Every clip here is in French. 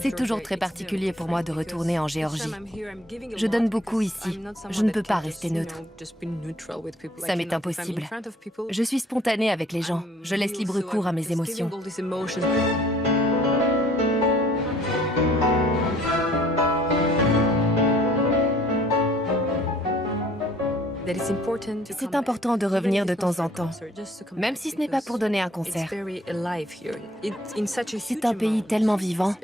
C'est toujours très particulier pour moi de retourner en Géorgie. Je donne beaucoup ici. Je ne peux pas rester neutre. Ça m'est impossible. Je suis spontanée avec les gens. Je laisse libre cours à mes émotions. C'est important de revenir de temps en temps, même si ce n'est pas pour donner un concert. C'est un pays tellement vivant,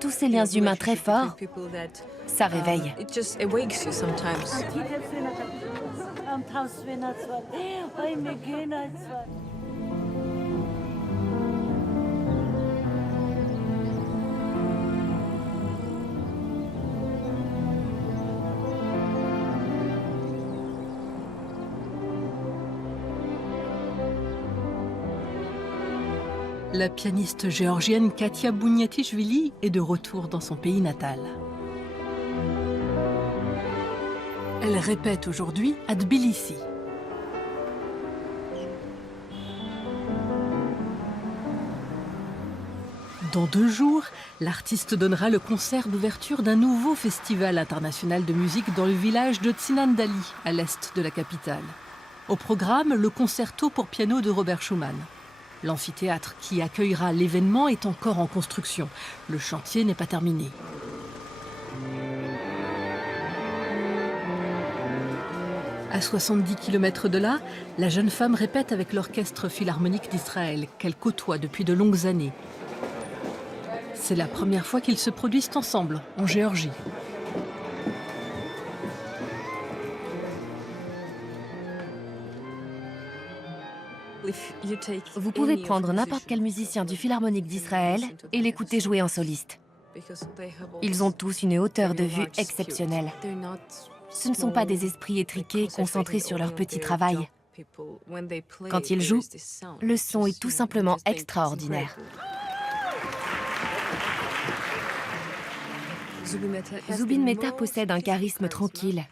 tous ces liens humains très forts, ça réveille. La pianiste géorgienne Katia Bouniatichvili est de retour dans son pays natal. Elle répète aujourd'hui à Tbilissi. Dans 2 jours, l'artiste donnera le concert d'ouverture d'un nouveau festival international de musique dans le village de Tsinandali, à l'est de la capitale. Au programme, le concerto pour piano de Robert Schumann. L'amphithéâtre qui accueillera l'événement est encore en construction. Le chantier n'est pas terminé. À 70 km de là, la jeune femme répète avec l'Orchestre philharmonique d'Israël, qu'elle côtoie depuis de longues années. C'est la première fois qu'ils se produisent ensemble, en Géorgie. Vous pouvez prendre n'importe quel musicien du Philharmonique d'Israël et l'écouter jouer en soliste. Ils ont tous une hauteur de vue exceptionnelle. Ce ne sont pas des esprits étriqués concentrés sur leur petit travail. Quand ils jouent, le son est tout simplement extraordinaire. Zubin Mehta possède un charisme tranquille.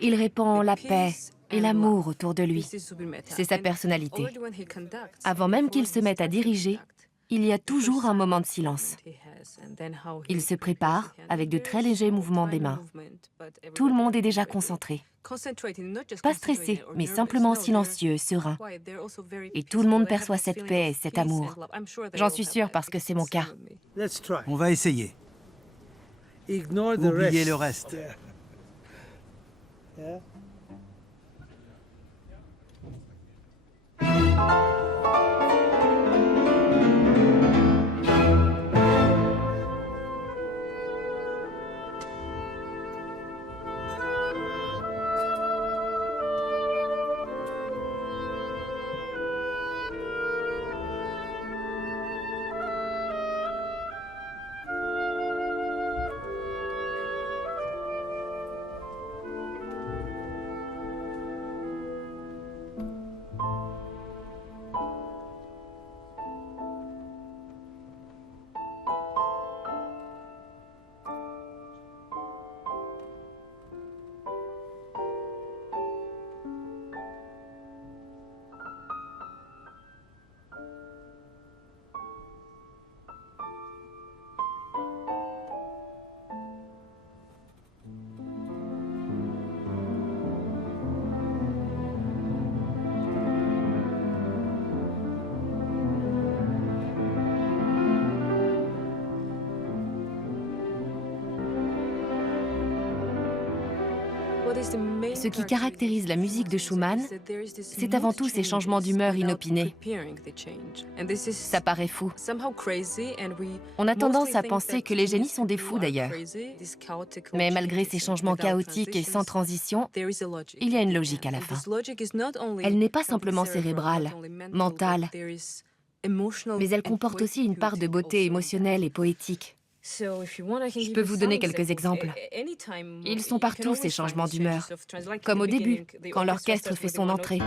Il répand la paix et l'amour autour de lui. C'est sa personnalité. Avant même qu'il se mette à diriger, il y a toujours un moment de silence. Il se prépare avec de très légers mouvements des mains. Tout le monde est déjà concentré. Pas stressé, mais simplement silencieux, serein. Et tout le monde perçoit cette paix et cet amour. J'en suis sûre parce que c'est mon cas. On va essayer. Oubliez le reste. Ce qui caractérise la musique de Schumann, c'est avant tout ces changements d'humeur inopinés. Ça paraît fou. On a tendance à penser que les génies sont des fous d'ailleurs. Mais malgré ces changements chaotiques et sans transition, il y a une logique à la fin. Elle n'est pas simplement cérébrale, mentale, mais elle comporte aussi une part de beauté émotionnelle et poétique. Je peux vous donner quelques exemples. Ils sont partout, ces changements d'humeur, comme au début, quand l'orchestre fait son entrée.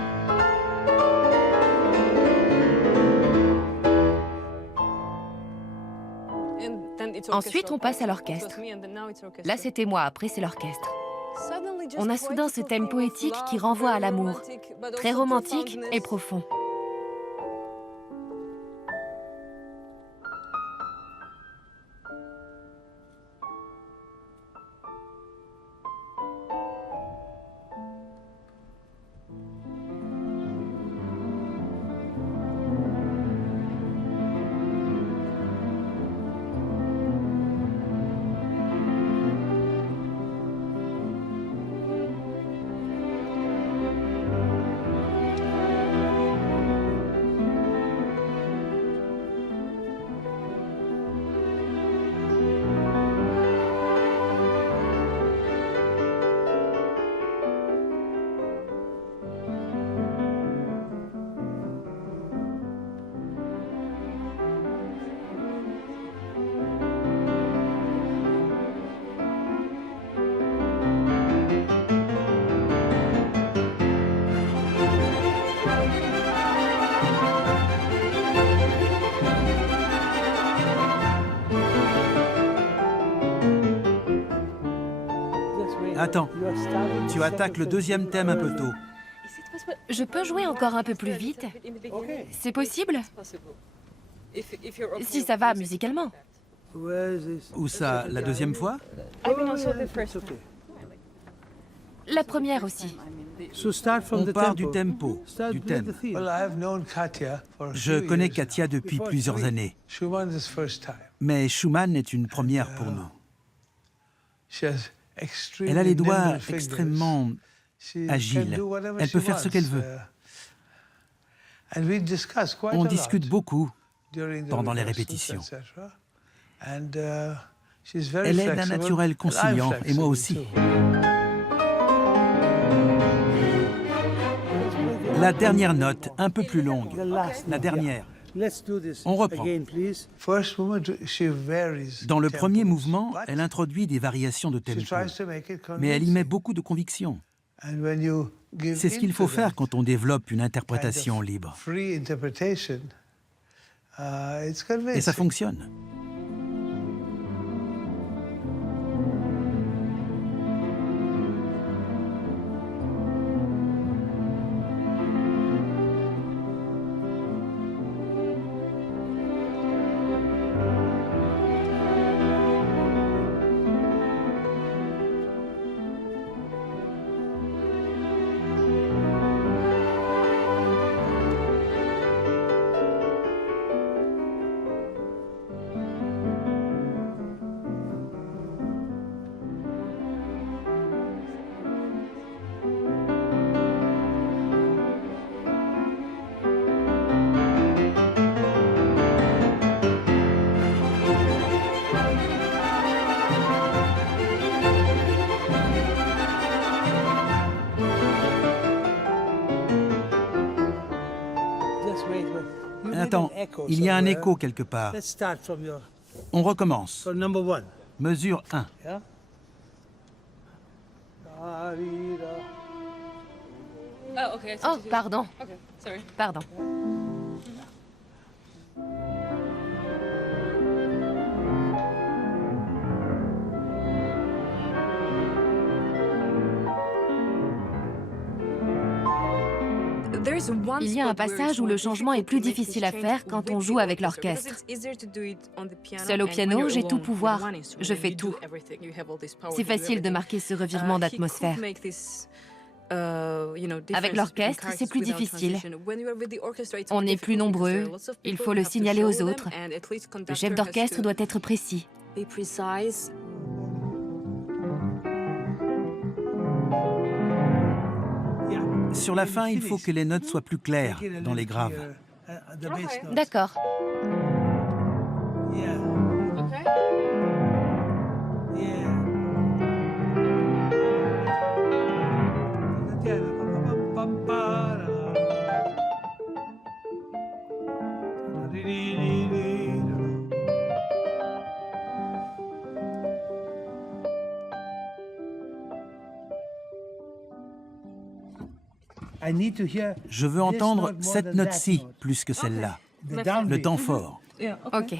Ensuite, on passe à l'orchestre. Là, c'était moi, après, c'est l'orchestre. On a soudain ce thème poétique qui renvoie à l'amour, très romantique et profond. Tu attaques le deuxième thème un peu tôt. Je peux jouer encore un peu plus vite? C'est possible? Si ça va musicalement. Où ça, la deuxième fois? La première aussi. On part du tempo, du thème. Je connais Katia depuis plusieurs années, mais Schumann est une première pour nous. Elle a les doigts extrêmement agiles. Elle peut faire ce qu'elle veut. On discute beaucoup pendant les répétitions. Elle est d'un naturel conciliant, et moi aussi. La dernière note, un peu plus longue. La dernière. On reprend. Dans le premier mouvement, elle introduit des variations de tempo, mais elle y met beaucoup de conviction. C'est ce qu'il faut faire quand on développe une interprétation libre. Et ça fonctionne. Attends, il y a un écho quelque part. On recommence. Mesure 1. Oh, pardon. Pardon. Il y a un passage où le changement est plus difficile à faire quand on joue avec l'orchestre. Seul au piano, j'ai tout pouvoir. Je fais tout. C'est facile de marquer ce revirement d'atmosphère. Avec l'orchestre, c'est plus difficile. On est plus nombreux, il faut le signaler aux autres. Le chef d'orchestre doit être précis. Sur la fin, il faut que les notes soient plus claires dans les graves. D'accord. Je veux entendre cette note-ci plus que celle-là. Le temps fort. Ok.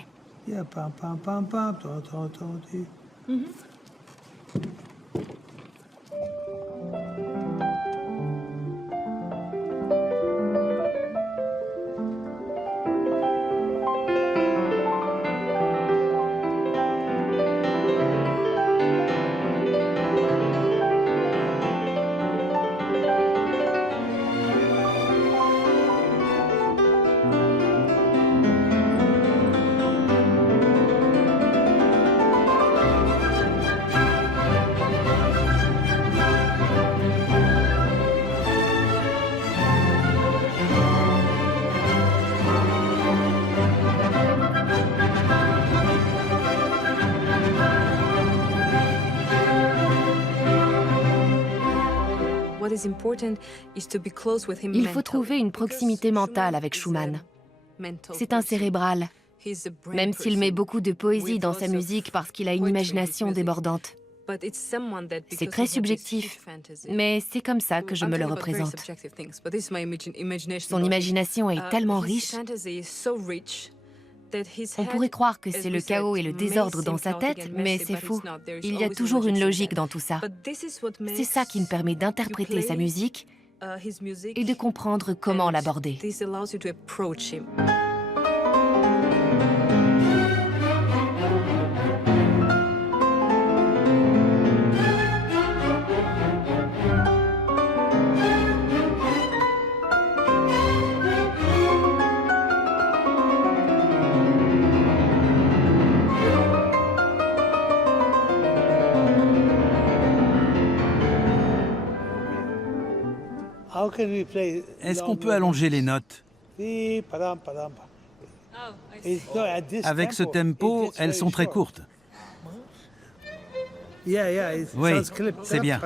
Il faut trouver une proximité mentale avec Schumann. C'est un cérébral, même s'il met beaucoup de poésie dans sa musique parce qu'il a une imagination débordante. C'est très subjectif, mais c'est comme ça que je me le représente. Son imagination est tellement riche On pourrait croire que c'est le chaos et le désordre dans sa tête, mais c'est faux. Il y a toujours une logique dans tout ça. C'est ça qui me permet d'interpréter sa musique et de comprendre comment l'aborder. Est-ce qu'on peut allonger les notes? Avec ce tempo, elles sont très courtes. Oui, c'est bien.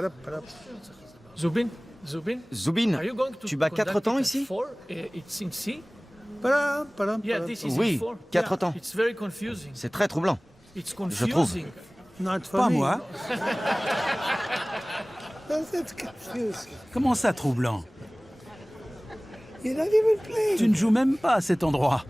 Zubin, tu bats 4 temps ici? Oui, 4 temps. C'est très troublant, je trouve. Pas moi. Comment ça, troublant? Tu ne joues même pas à cet endroit.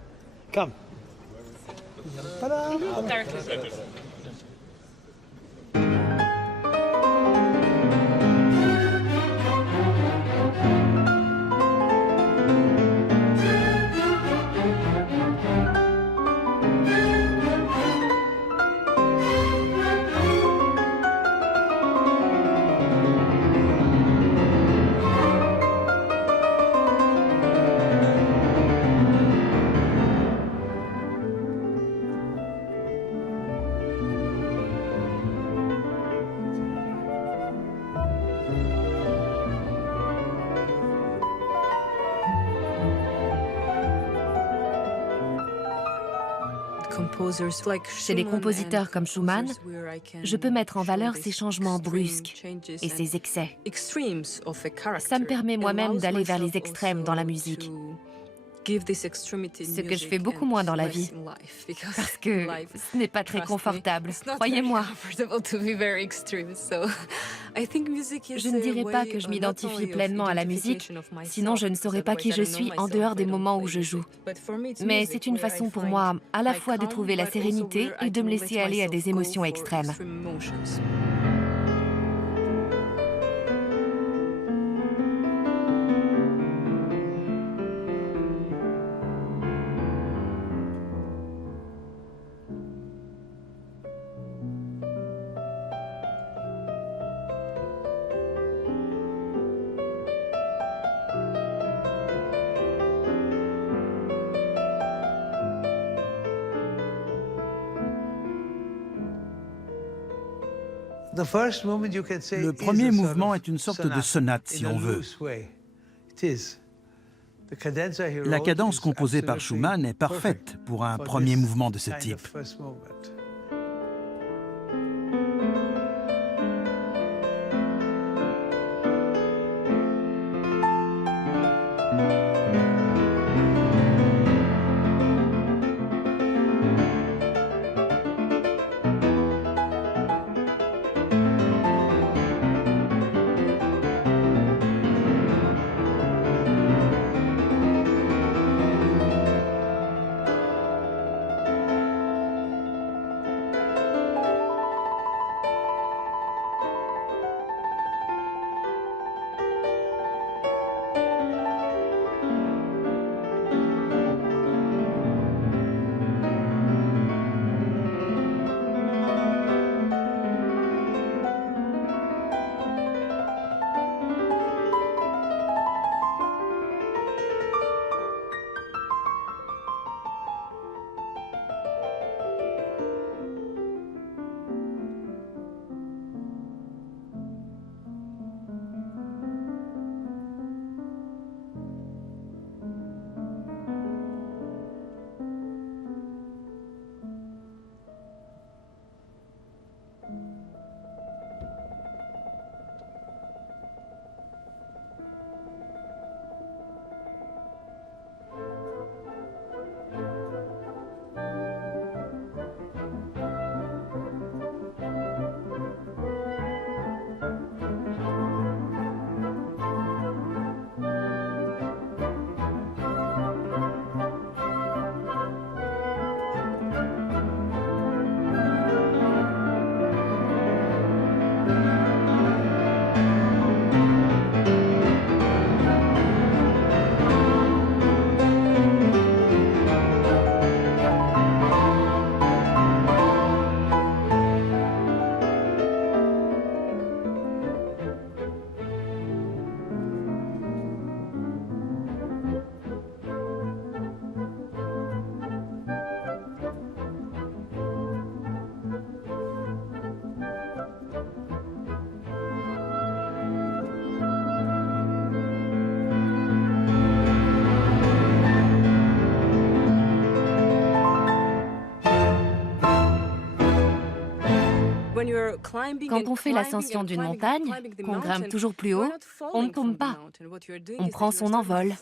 Chez les compositeurs comme Schumann, je peux mettre en valeur ses changements brusques et ses excès. Ça me permet moi-même d'aller vers les extrêmes dans la musique. Ce que je fais beaucoup moins dans la vie, parce que ce n'est pas très confortable, croyez-moi. Je ne dirais pas que je m'identifie pleinement à la musique, sinon je ne saurais pas qui je suis en dehors des moments où je joue. Mais c'est une façon pour moi à la fois de trouver la sérénité et de me laisser aller à des émotions extrêmes. Le premier mouvement est une sorte de sonate, si on veut. La cadence composée par Schumann est parfaite pour un premier mouvement de ce type. Quand on fait l'ascension d'une montagne, qu'on grimpe toujours plus haut, on ne tombe pas. On prend son envol.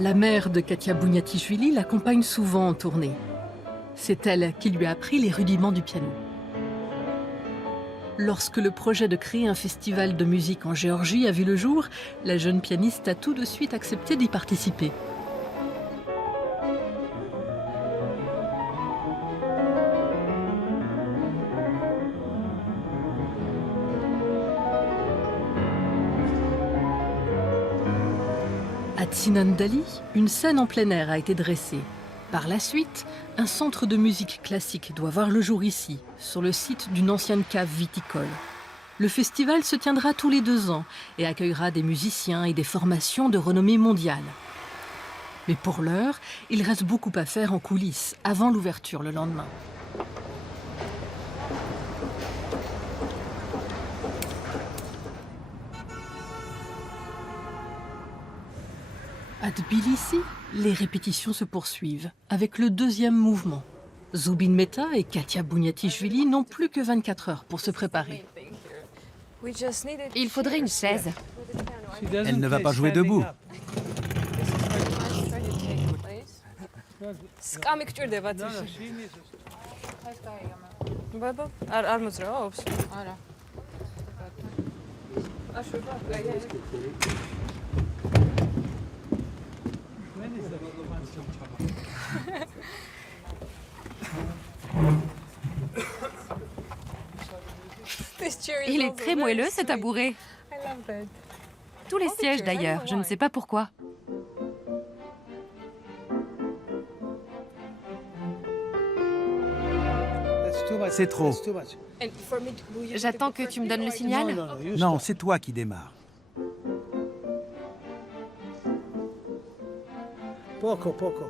La mère de Katia Bouniatichvili l'accompagne souvent en tournée. C'est elle qui lui a appris les rudiments du piano. Lorsque le projet de créer un festival de musique en Géorgie a vu le jour, la jeune pianiste a tout de suite accepté d'y participer. À Tsinandali, une scène en plein air a été dressée. Par la suite, un centre de musique classique doit voir le jour ici, sur le site d'une ancienne cave viticole. Le festival se tiendra tous les 2 ans et accueillera des musiciens et des formations de renommée mondiale. Mais pour l'heure, il reste beaucoup à faire en coulisses, avant l'ouverture le lendemain. À Tbilissi, les répétitions se poursuivent avec le 2e mouvement. Zubin Mehta et Katia Bouniatichvili n'ont plus que 24 heures pour se préparer. Il faudrait une chaise. Elle ne va pas jouer debout. Il est très moelleux, ce tabouret. Tous les sièges d'ailleurs, je ne sais pas pourquoi. C'est trop. J'attends que tu me donnes le signal. Non, c'est toi qui démarres. Poco, poco.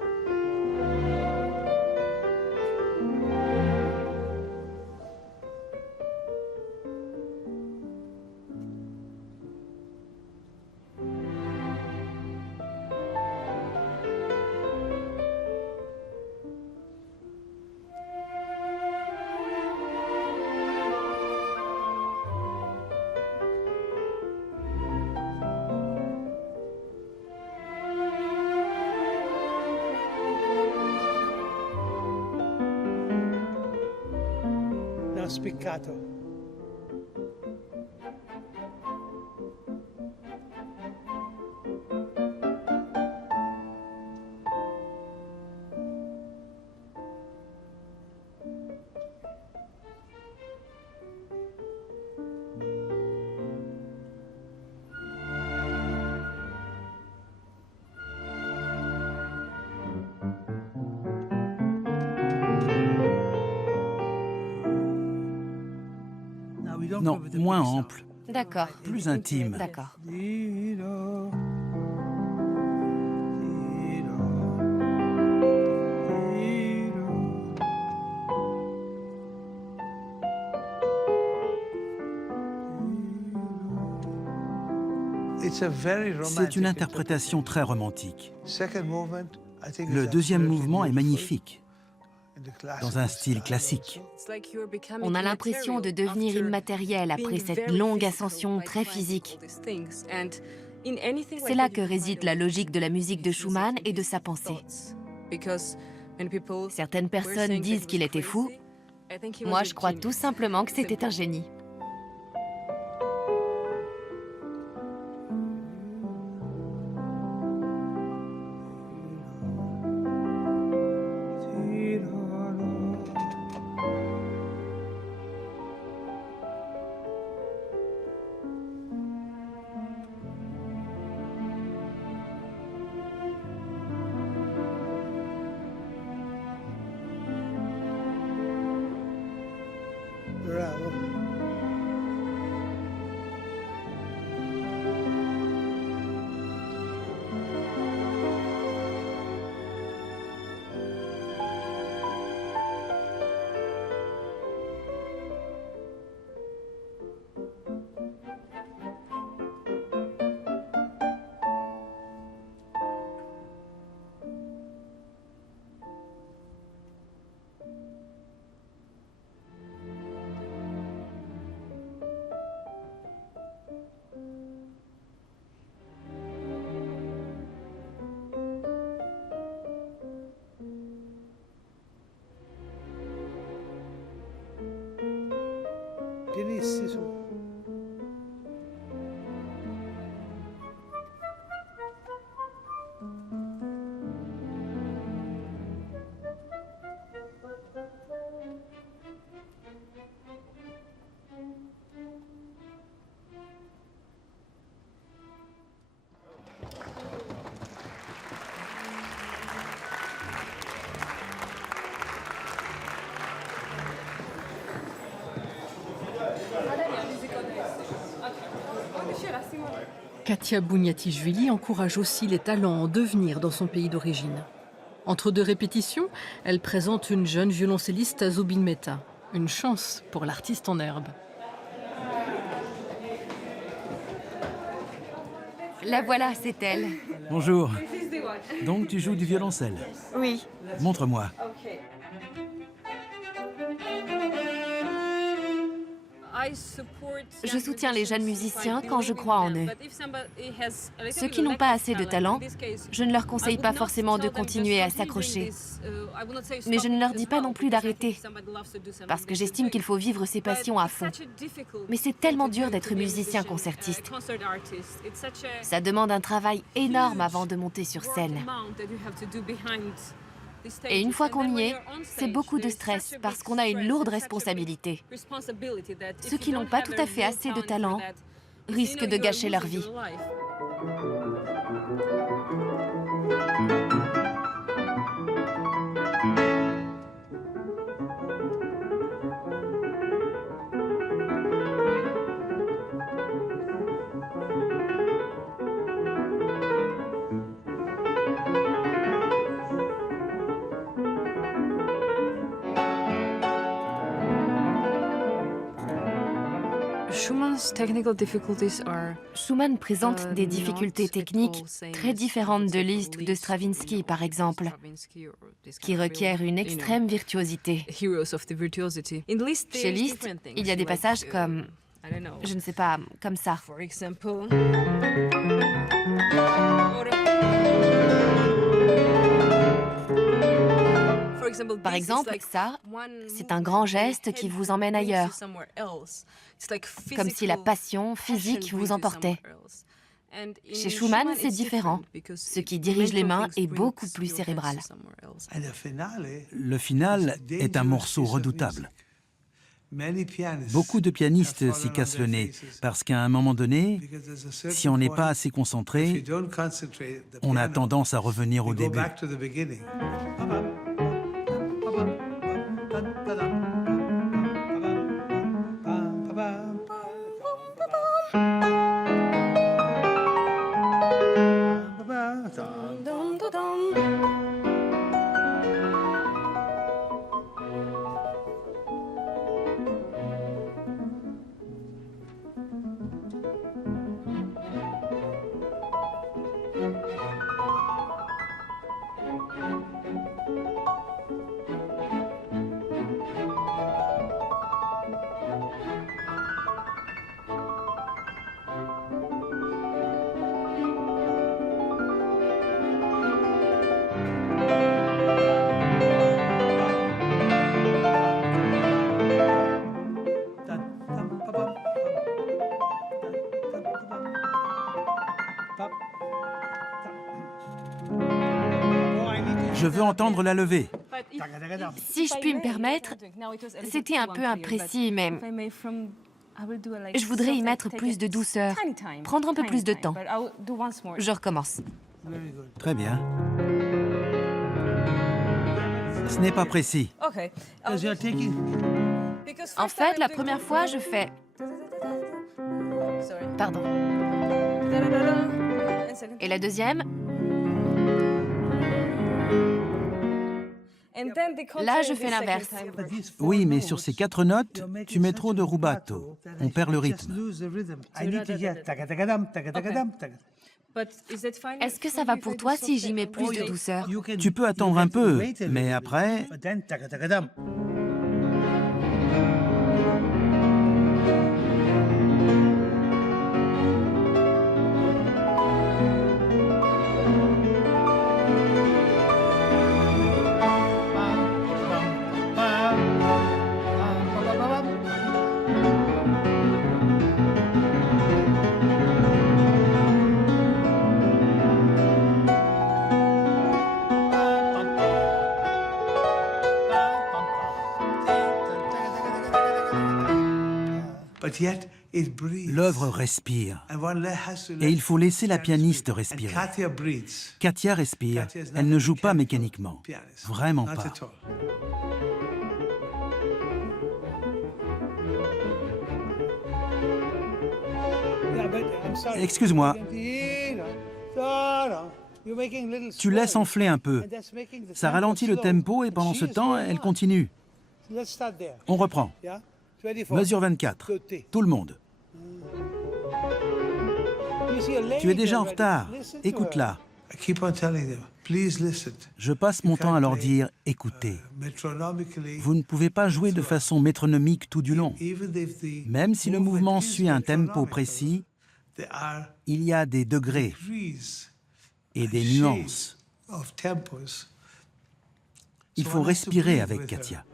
Spiccato. Non, moins ample, D'accord. plus intime. D'accord. C'est une interprétation très romantique. Le 2e mouvement est magnifique, dans un style classique. On a l'impression de devenir immatériel après cette longue ascension très physique. C'est là que réside la logique de la musique de Schumann et de sa pensée. Certaines personnes disent qu'il était fou. Moi, je crois tout simplement que c'était un génie. Bravo. Pianissimo. Katia Bouniatichvili encourage aussi les talents en devenir dans son pays d'origine. Entre deux répétitions, elle présente une jeune violoncelliste Zubin Mehta. Une chance pour l'artiste en herbe. La voilà, c'est elle. Bonjour. Donc tu joues du violoncelle? Oui. Montre-moi. Je soutiens les jeunes musiciens quand je crois en eux. Ceux qui n'ont pas assez de talent, je ne leur conseille pas forcément de continuer à s'accrocher. Mais je ne leur dis pas non plus d'arrêter, parce que j'estime qu'il faut vivre ses passions à fond. Mais c'est tellement dur d'être musicien concertiste. Ça demande un travail énorme avant de monter sur scène. Et une fois qu'on y est, c'est beaucoup de stress parce qu'on a une lourde responsabilité. Ceux qui n'ont pas tout à fait assez de talent risquent de gâcher leur vie. Schumann présente des difficultés techniques très différentes de Liszt ou de Stravinsky, par exemple, qui requièrent une extrême virtuosité. Chez Liszt, il y a des passages comme, je ne sais pas, comme ça. Par exemple, ça, c'est un grand geste qui vous emmène ailleurs, comme si la passion physique vous emportait. Chez Schumann, c'est différent. Ce qui dirige les mains est beaucoup plus cérébral. Le final est un morceau redoutable. Beaucoup de pianistes s'y cassent le nez, parce qu'à un moment donné, si on n'est pas assez concentré, on a tendance à revenir au début. Je veux entendre la levée. Si je puis me permettre, c'était un peu imprécis, mais je voudrais y mettre plus de douceur, prendre un peu plus de temps. Je recommence. Très bien. Ce n'est pas précis. En fait, la première fois, je fais... Pardon. Et la deuxième... Là, je fais l'inverse. Oui, mais sur ces 4 notes, tu mets trop de rubato. On perd le rythme. Est-ce que ça va pour toi si j'y mets plus de douceur? Tu peux attendre un peu, mais après... L'œuvre respire. Et il faut laisser la pianiste respirer. Katia respire. Elle ne joue pas mécaniquement. Vraiment pas. Excuse-moi, tu laisses enfler un peu. Ça ralentit le tempo et pendant ce temps, elle continue. On reprend. Mesure 24. Tout le monde. Tu es déjà en retard. Écoute-la. Je passe mon temps à leur dire « écoutez ». Vous ne pouvez pas jouer de façon métronomique tout du long. Même si le mouvement suit un tempo précis, il y a des degrés et des nuances. Il faut respirer avec Katia.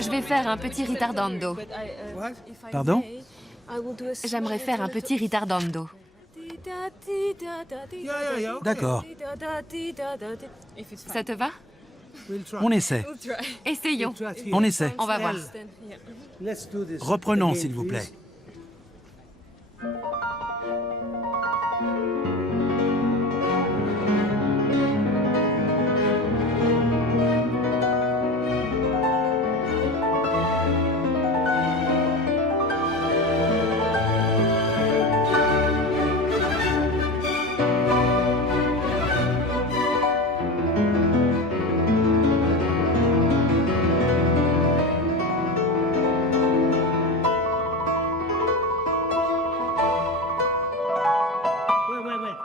Je vais faire un petit ritardando. Pardon? J'aimerais faire un petit ritardando. D'accord, Ça te va? on essaie. Essayons. On essaie. On va voir. Reprenons, s'il vous plaît.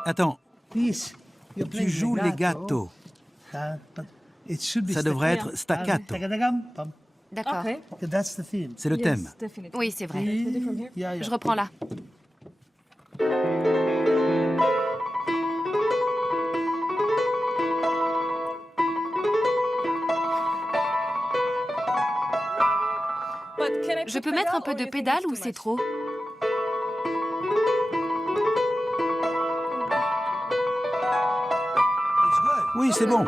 Attends, tu joues legato. Ça devrait être staccato. D'accord. C'est le thème. Oui, c'est vrai. Je reprends là. Je peux mettre un peu de pédale ou c'est trop? Oui, c'est bon.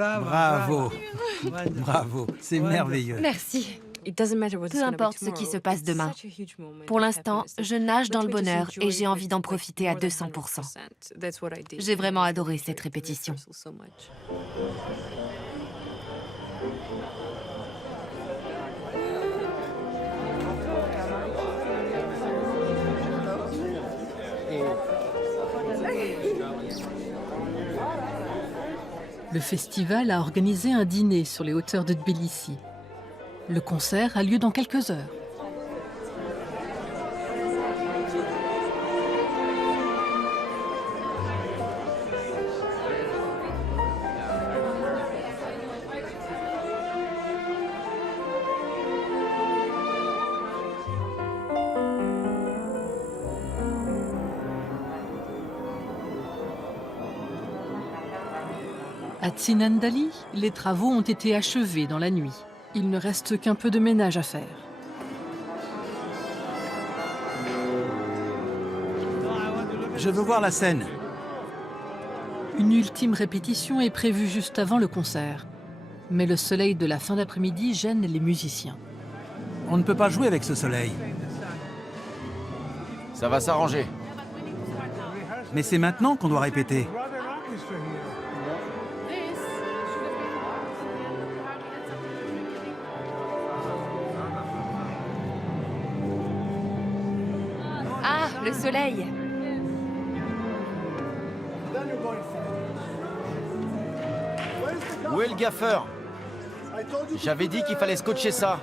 Bravo. Bravo. C'est merveilleux. Merci. Peu importe ce qui se passe demain. Pour l'instant, je nage dans le bonheur et j'ai envie d'en profiter à 200%. J'ai vraiment adoré cette répétition. Le festival a organisé un dîner sur les hauteurs de Tbilissi. Le concert a lieu dans quelques heures. À Tsinandali, les travaux ont été achevés dans la nuit. Il ne reste qu'un peu de ménage à faire. Je veux voir la scène. Une ultime répétition est prévue juste avant le concert. Mais le soleil de la fin d'après-midi gêne les musiciens. On ne peut pas jouer avec ce soleil. Ça va s'arranger. Mais c'est maintenant qu'on doit répéter. Ah, le soleil! Où est le gaffeur? J'avais dit qu'il fallait scotcher ça.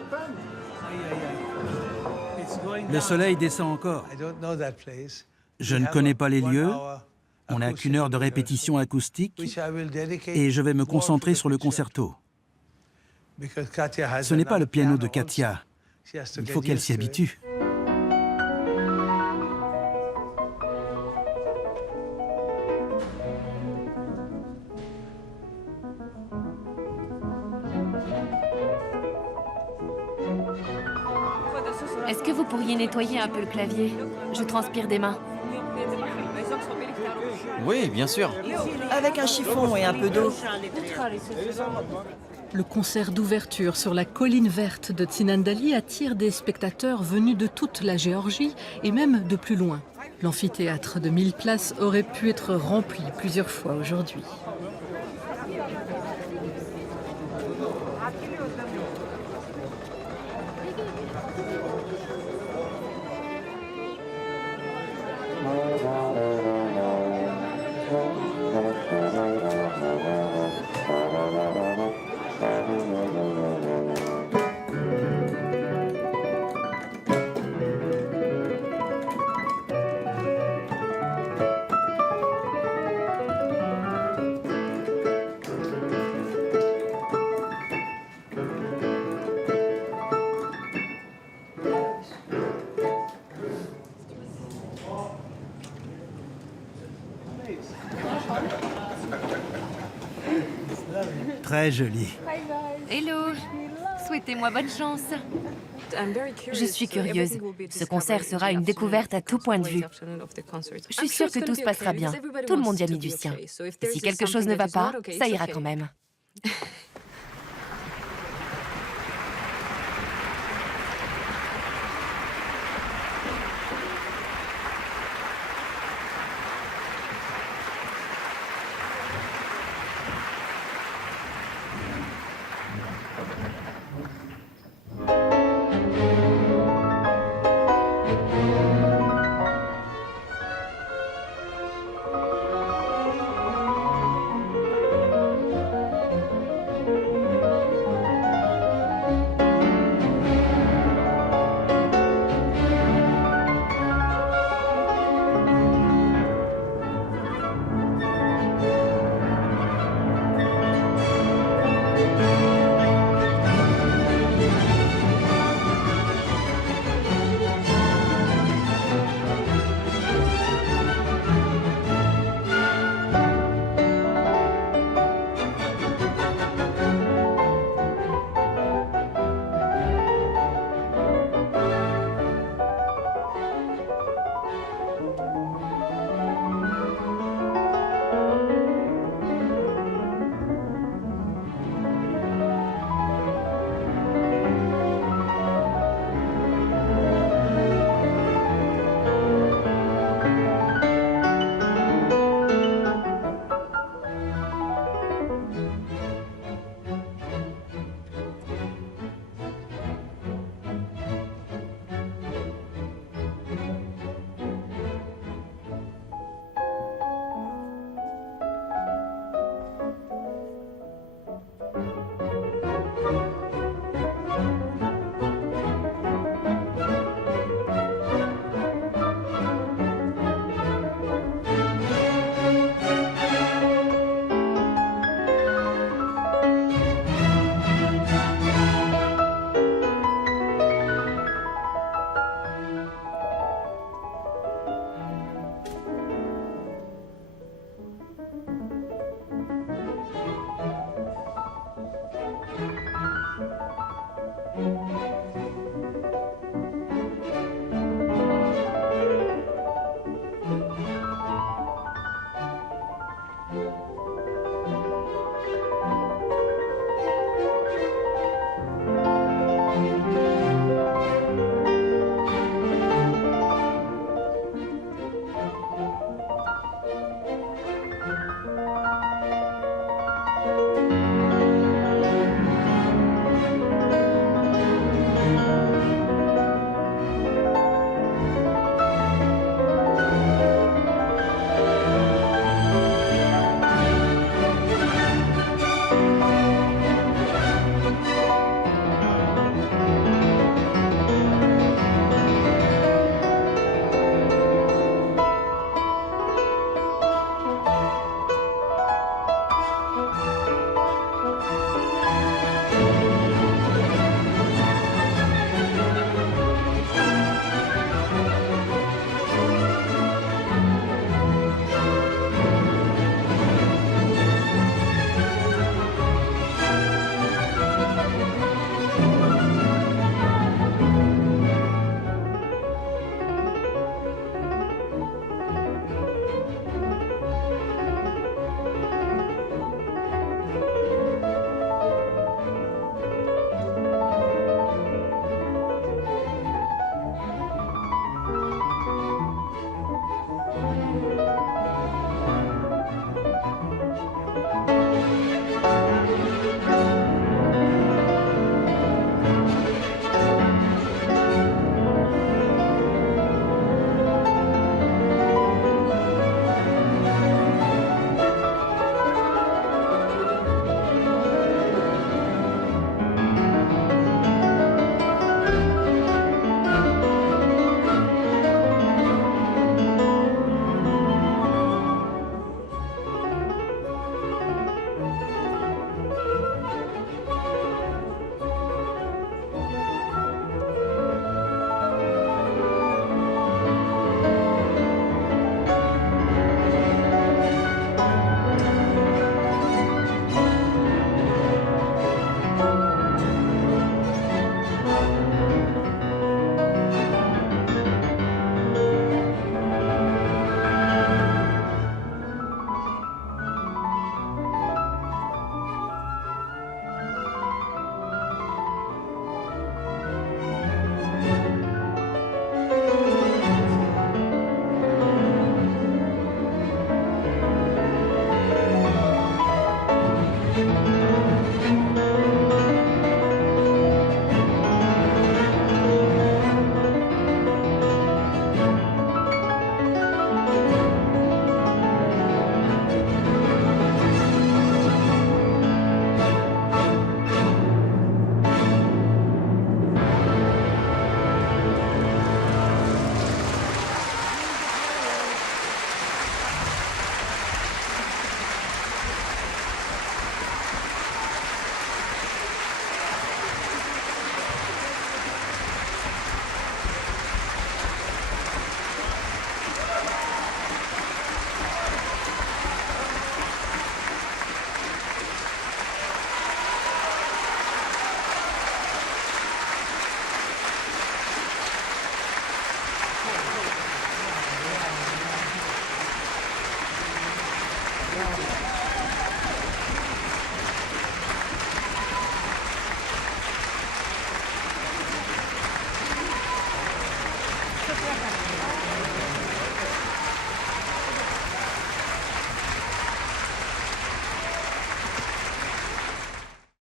Le soleil descend encore. Je ne connais pas les lieux. On n'a qu'une heure de répétition acoustique et je vais me concentrer sur le concerto. Ce n'est pas le piano de Katia. Il faut qu'elle s'y habitue. Est-ce que vous pourriez nettoyer un peu le clavier? Je transpire des mains. Oui, bien sûr. Avec un chiffon et un peu d'eau. Le concert d'ouverture sur la colline verte de Tsinandali attire des spectateurs venus de toute la Géorgie et même de plus loin. L'amphithéâtre de 1000 places aurait pu être rempli plusieurs fois aujourd'hui. Très joli. Hello! Souhaitez-moi bonne chance. Je suis curieuse. Ce concert sera une découverte à tout point de vue. Je suis sûre que tout se passera bien. Tout le monde y a mis du sien. Et si quelque chose ne va pas, ça ira quand même.